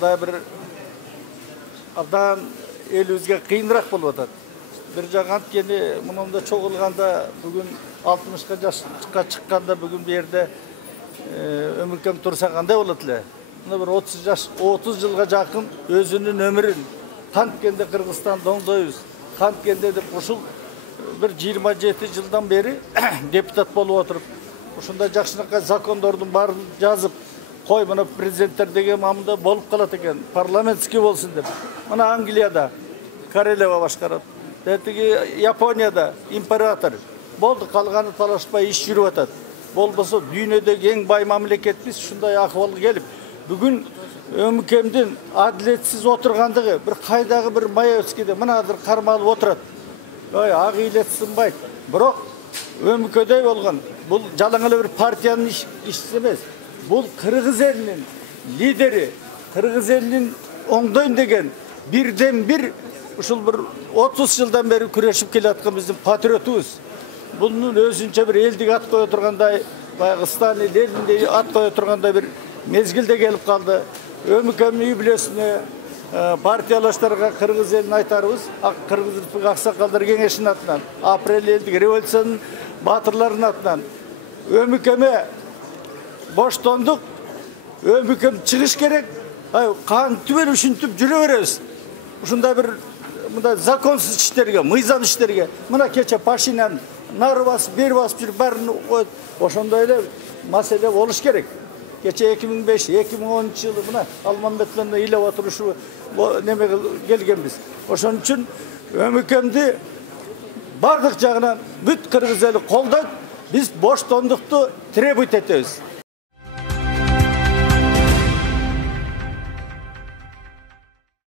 мындай бир абдан элибизге кыйыныраак болуп атат. Бир жагы анткени мындай чогулганда бүгүн 60 жашка чыкканда бүгүн бу жерде өмүркөм турса кандай болот эле? Мына бир 30 жылга жакын өзүнүн өмүрүн канткенде Кыргызстанда оңдойбуз, канткенде деп ушул bir 27 жылдан бери депутат болуп отуруп, ушундай жакшынакай закондордун баарын жазып, кой мына президенттер деген мамында болуп калат экен, парламентский болсун деп. Мына Англияда Королева башкарат, тетиги Японияда император. Болду, калганы талашпай иш жүрүп атат. Болбосо дүйнөдөгү эң бай мамлекетпиз, ушундай акыбалга келип, бүгүн өмүкемдин адилетсиз отургандыгы бир кайдагы бир Маевскийде мынадыр кармалып отурат. Ак илет сынбайт. Бирок өмүкөдөй болгон бул жалаң эле бир партиянын иши эмес. Бул Кыргыз элинин лидери, Кыргыз элинин оңдойн деген бирден бир ушул бир 30 жылдан бери күрөшүп келаткан биздин патриотубуз. Bunun özünçe bir eldik at koya oturganda, bayagı Сталин elinde at koya oturganda bir mezgilde gelip kaldı. Ömükemli юбилейсине партиялаштарга Кыргыз элин айтарыбыз, Кыргыз Республикасы аксакалдар кеңешинин атынан, апрель элдик революциянын батырларынын атынан өмүкеме боштондук, өмүкем чыгыш керек. Кантип эле ушинтип жүрө беребиз. Ушундай бир мындай законсуз иштерге, мыйзам иштерге. Мына кече Пашинян нары басып, бери басып жүрүп баарын коет. Ошондой эле маселе болуш керек. Geçe 2005-2013 yılı buna Almanmetlerine ile oturuşu neme gelgenbiz. Oşun için ömükemdi bardık jagынан бүт Kırgız eli koldan biz boş donduktu trebut etemiz.